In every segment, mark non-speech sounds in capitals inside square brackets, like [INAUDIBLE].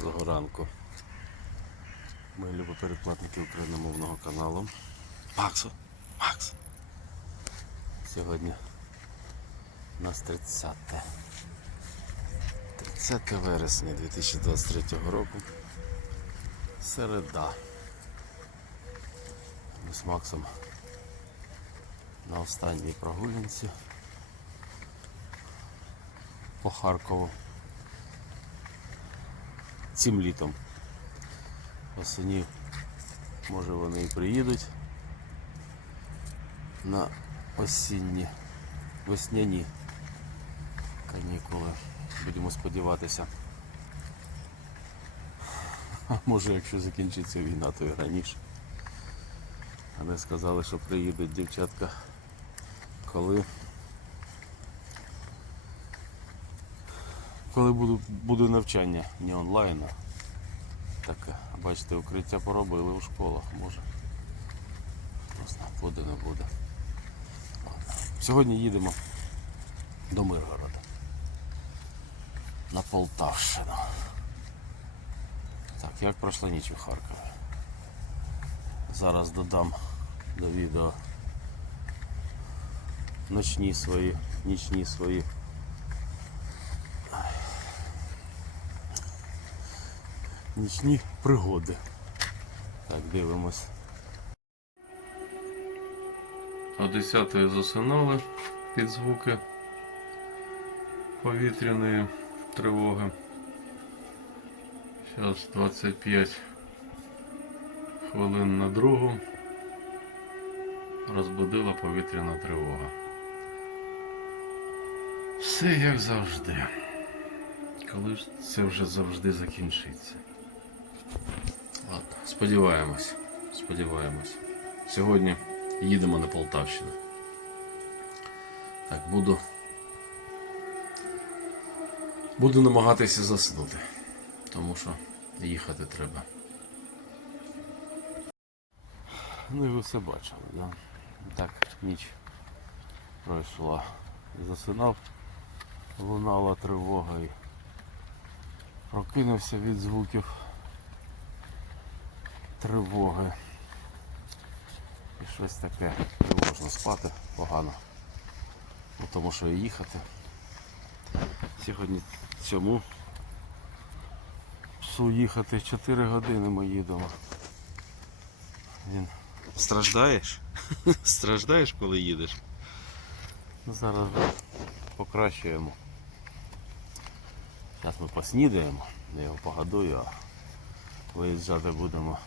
Доброго ранку. Мої любі передплатники україномовного каналу. Максу! Макс! Сьогодні у нас 30. 30 вересня 2023 року. Середа. Ми з Максом на останній прогулянці по Харкову. Цим літом. Осені, може вони і приїдуть на осінні, весняні канікули. Будемо сподіватися. А може якщо закінчиться війна, то і раніше. Вони сказали, що приїдуть дівчатка коли. Коли буду, буде навчання, не онлайн, а так, бачите, укриття поробили у школах, може. Просто буде, не буде. Сьогодні їдемо до Миргорода. На Полтавщину. Так, як пройшла ніч у Харкові. Зараз додам до відео ночні свої, нічні свої нічні пригоди. Так, дивимось. О 10 засинали під звуки повітряної тривоги. Зараз 25 хвилин на другу. Розбудила повітряна тривога. Все як завжди. Коли ж це вже завжди закінчиться? Ладно, сподіваємось. Сподіваємось. Сьогодні їдемо на Полтавщину. Так, буду. Буду намагатися заснути. Тому що їхати треба. Ну і ви все бачили, да? Так, ніч пройшла. Засинав, лунала тривога і прокинувся від звуків тривоги. І щось таке не можна спати погано. Ну, тому що і їхати. Сьогодні цьому псу їхати 4 години ми їдемо. Він страждаєш? [LAUGHS] Страждаєш, коли їдеш? Ну, Зараз покращуємо. Зараз ми поснідаємо, я його погодую, а виїжджати будемо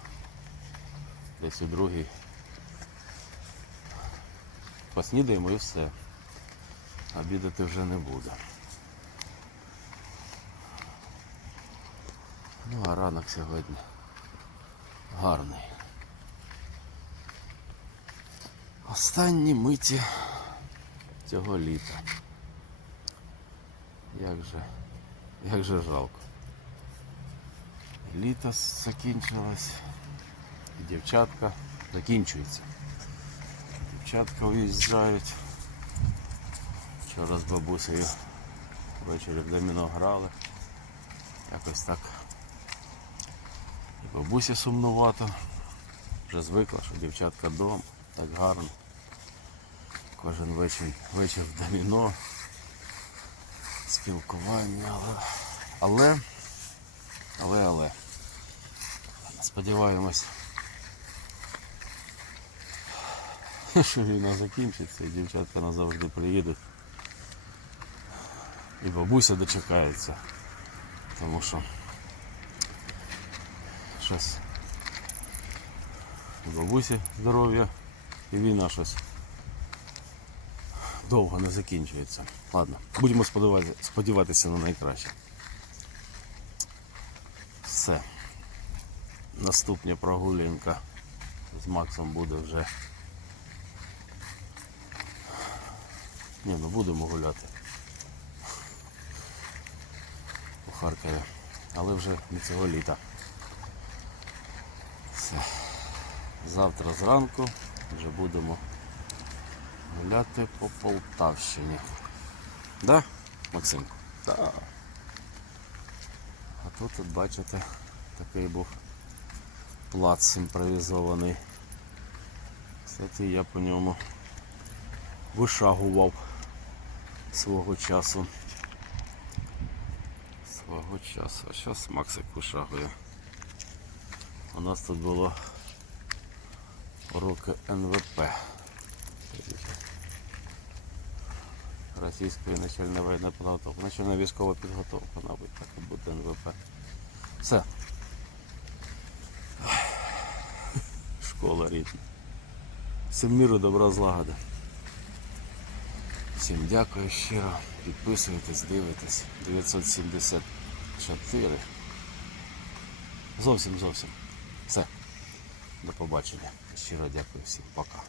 десь у другій. Поснідаємо і все. Обідати вже не буде. Ну а ранок сьогодні гарний. Останні миті цього літа. Як же, як же жалко. Літо закінчилось. І дівчатка закінчується. Дівчатка виїжджають. Вчора з бабусею ввечері в доміно грали. Якось так. І бабуся сумнувато. Вже звикла, що дівчатка вдома, так гарно. Кожен вечір, вечір в доміно. Спілкування, але. Але. Але, але. Сподіваємось, що [LAUGHS] війна закінчиться і дівчатка назавжди приїдуть. І бабуся дочекається. Тому що щось і бабусі здоров'я і війна щось довго не закінчується. Ладно, будемо сподіватися на найкраще. Все. Наступна прогулянка з Максом буде вже. Ні, ну будемо гуляти у Харкові, але вже не цього літа. Все. Завтра зранку вже будемо гуляти по Полтавщині. Да, Максимко? Да. тут, от бачите, такий був плац імпровізований. Кстати, я по ньому вишагував свого часу. Свого часу. А зараз Максик вишагує. У нас тут було уроки НВП. Російської начальної воєнної підготовки. Начальна військова підготовка, мабуть, так і буде НВП. Все. Школа рідна. Всім міру, добра злагоди. Всім дякую щиро. Підписуйтесь, дивитесь. 974. Зовсім зовсім. Все. До побачення. Щиро дякую всім. Пока.